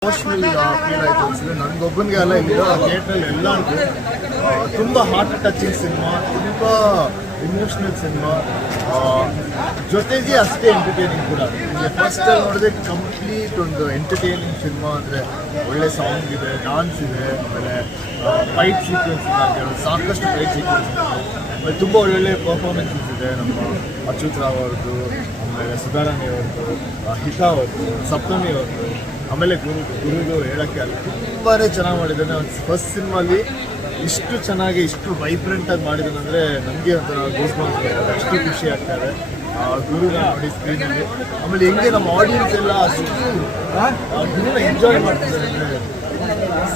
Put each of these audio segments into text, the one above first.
ಆ ನನಗೊಬ್ಬನಿಗೆ ಅಲ್ಲ, ಇಲ್ಲಿರೋ ಥಿಯೇಟ್ರಲ್ಲಿ ಎಲ್ಲ ತುಂಬ ಹಾರ್ಟ್ ಟಚಿಂಗ್ ಸಿನಿಮಾ ತುಂಬ ಇಮೋಷ್ನಲ್ ಸಿನಿಮಾ ಜೊತೆಗೆ ಅಷ್ಟೇ ಎಂಟರ್ಟೈನಿಂಗ್ ಕೂಡ. ಫಸ್ಟ್ ನೋಡಿದ್ರೆ ಕಂಪ್ಲೀಟ್ ಒಂದು ಎಂಟರ್ಟೈನಿಂಗ್ ಸಿನಿಮಾ ಅಂದರೆ ಒಳ್ಳೆ ಸಾಂಗ್ ಇದೆ ಡಾನ್ಸ್ ಇದೆ, ಆಮೇಲೆ ಫೈಟ್ ಸೀಕ್ವೆನ್ಸ್ ಇದೆ ಸಾಕಷ್ಟು ಫೈಟ್ ಸೀಕ್ವೆನ್ಸ್ ಇದೆ. ತುಂಬ ಒಳ್ಳೊಳ್ಳೆ ಪರ್ಫಾರ್ಮೆನ್ಸಸ್ ಇದೆ, ನಮ್ಮ ಅಚ್ಯುತ್ ರಾವ್ ಅವ್ರದ್ದು, ಆಮೇಲೆ ಸುಧಾರಾಣಿ ಅವ್ರದ್ದು ಹಿತಾ ಅವ್ರದ್ದು, ಸಪ್ತಮಿ ಅವ್ರದ್ದು. ಆಮೇಲೆ ಗುರು ಗುರುಗಳು ಹೇಳೋಕ್ಕೆ ಅಲ್ಲ ತುಂಬಾ ಚೆನ್ನಾಗಿ ಮಾಡಿದ್ದಾನೆ. ಅವ್ನು ಫಸ್ಟ್ ಸಿನಿಮಾಲಿ ಇಷ್ಟು ಚೆನ್ನಾಗಿ, ಇಷ್ಟು ವೈಬ್ರೆಂಟ್ ಆಗಿ ಮಾಡಿದ್ದಾನೆ ಅಂದರೆ ನನಗೆ ಒಂಥರ ಗೋಸ್ ಅಷ್ಟು ಖುಷಿ ಆಗ್ತಾರೆ. ಆ ಗುರುನ ನೋಡಿ ಸ್ಕ್ರೀನಲ್ಲಿ ಆಮೇಲೆ ಹೆಂಗೆ ನಮ್ಮ ಆಡಿಯನ್ಸ್ ಎಲ್ಲ ಗುರುನ ಎಂಜಾಯ್ ಮಾಡ್ತಿದ್ದಾರೆ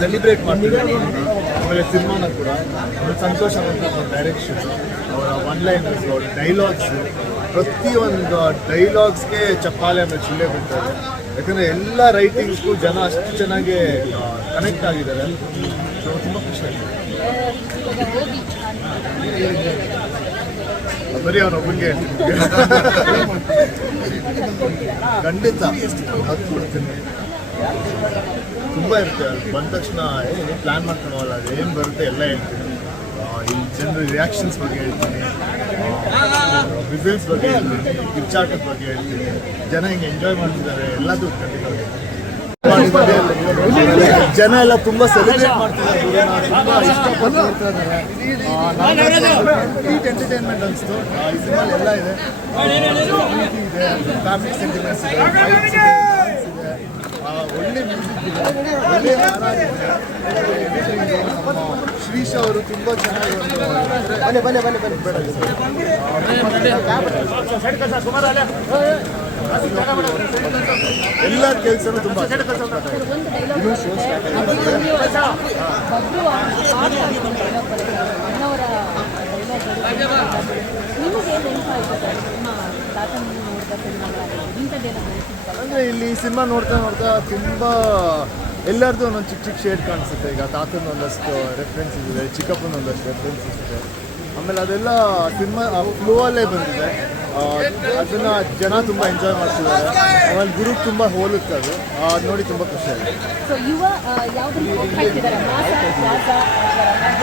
ಸೆಲಿಬ್ರೇಟ್ ಮಾಡ್ತಿದ್ದಾರೆ. ಆಮೇಲೆ ಸಿನಿಮಾನ ಕೂಡ ಆಮೇಲೆ ಸಂತೋಷ ಡೈರೆಕ್ಷನ್ ಅವರ ಒನ್ ಲೈನರ್ಸ್ ಅವರ ಡೈಲಾಗ್ಸ್ ಪ್ರತಿಯೊಂದು ಡೈಲಾಗ್ಸ್ಗೆ ಚಪ್ಪಾಲೆ ಆಮೇಲೆ ಚಿಲ್ಲೆ ಬಿಡ್ತಾರೆ ಯಾಕಂದರೆ ಎಲ್ಲ ರೈಟಿಂಗ್ಸ್ಗೂ ಜನ ಅಷ್ಟು ಚೆನ್ನಾಗಿ ಕನೆಕ್ಟ್ ಆಗಿದ್ದಾರೆ. ತುಂಬ ಖುಷಿ ಆಗಿದೆ. ಬರೀ ಅವನೊಬ್ಬನಿಗೆ ಖಂಡಿತ. ಹತ್ತು ಕೊಡ್ತೀನಿ. ತುಂಬ ಇರುತ್ತೆ. ಅಲ್ಲಿ ಬಂದ ತಕ್ಷಣ ಏನು ಪ್ಲ್ಯಾನ್ ಮಾಡ್ಕೊಳಲ್ಲ ಅದು ಏನು ಬರುತ್ತೆ ಎಲ್ಲ ಹೇಳ್ತೀನಿ. ಈ ಜನರ ರಿಯಾಕ್ಷನ್ಸ್ ಬಗ್ಗೆ ಹೇಳ್ತೀನಿ. ವಿಸಿಲ್ಸ್ ಬಗ್ಗೆ ಕಿಚ್ಚಾಟದ ಬಗ್ಗೆ ಜನ ಹಿಂಗೆ ಎಂಜಾಯ್ ಮಾಡ್ತಿದ್ದಾರೆ ಎಲ್ಲದೂ ಜನ ಎಲ್ಲ ತುಂಬಾ ಸೆಲೆಬ್ರೇಟ್ ಮಾಡ್ತಿದ್ದಾರೆ. ತುಂಬಾ ಎಂಟರ್ಟೈನ್ಮೆಂಟ್ ಅನಿಸ್ತು ಈ ಸಿನಿಮಾ ಎಲ್ಲ ಇದೆ. ಇದೆ ಫ್ಯಾಮಿಲಿ ಸೆಂಟಿಮೆಂಟ್ಸ್ ಇದೆ. ಶ್ರೀಶ್ ಅವರು ತುಂಬಾ ಚೆನ್ನಾಗಿ ಬನ್ನಿ ಬನ್ನಿ ಬನ್ನಿ ಎಲ್ಲ ಕೆಲಸನೂ ತುಂಬಾ ಇಲ್ಲಿ ಸಿನಿಮಾ ನೋಡ್ತಾ ನೋಡ್ತಾ ತುಂಬಾ ಎಲ್ಲರದ್ದು ಒಂದೊಂದು ಚಿಕ್ಕ ಚಿಕ್ಕ ಶೇಡ್ ಕಾಣಿಸುತ್ತೆ. ಈಗ ತಾತನ ಒಂದಷ್ಟು ರೆಫರೆನ್ಸಸ್ ಇದೆ ಚಿಕ್ಕಪ್ಪನ ಒಂದಷ್ಟು ರೆಫರೆನ್ಸಸ್ ಇದೆ. ಆಮೇಲೆ ಅದೆಲ್ಲ ಸಿನಿಮಾ ಫ್ಲೋ ಅಲ್ಲೇ ಬಂದಿದೆ. ಅದನ್ನು ಜನ ತುಂಬಾ ಎಂಜಾಯ್ ಮಾಡ್ತಿದ್ದಾರೆ. ಆಮೇಲೆ ಗುರು ತುಂಬಾ ಹೋಲುತ್ತೆ ಅದು. ನೋಡಿ ತುಂಬಾ ಖುಷಿ ಆಗಿದೆ ಸೊ ಯುವ ಯಾವುದನ್ನು ಹೋಗ್ತಾ ಇದ್ದಾರೆ? ಮಾಸ ವ್ಯಾಸ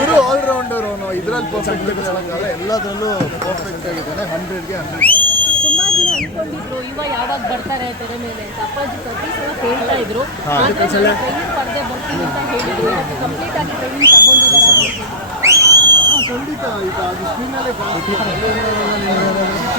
ಗುರು ಆಲ್ರೌಂಡರ್ ಅವನು. ಇದರಲ್ಲಿ ಪರ್ಫೆಕ್ಟ್ ಹೇಳೋಕ್ಕಾಗಲ್ಲ ಎಲ್ಲದರಲ್ಲೂ ಪರ್ಫೆಕ್ಟ್ ಆಗಿದ್ದಾನೆ. ಹಂಡ್ರೆಡ್ಗೆ ಹಂಡ್ರೆಡ್ ತುಂಬಾ ದಿನ ಅನ್ಕೊಂಡಿದ್ರು ಯುವ ಯಾವಾಗ ಬರ್ತಾರೆ ತೆರೆ ಮೇಲೆ ಅಂತ. ಅಪ್ಪಾಜಿ ಪ್ರತಿ ಹೇಳ್ತಾ ಇದ್ರು. ಆದ್ರೆ ಟ್ರೈನಿಂಗ್ ಪಡೆದೇ ಬರ್ತೀನಿ ಅಂತ ಹೇಳಿದ್ರು. ಕಂಪ್ಲೀಟ್ ಆಗಿ ಟ್ರೈನಿಂಗ್ ತಗೊಂಡಿದ್ದಾರೆ ಖಂಡಿತ. ಈಗ ಅದು ಸ್ಕ್ರೀನಲ್ಲೇ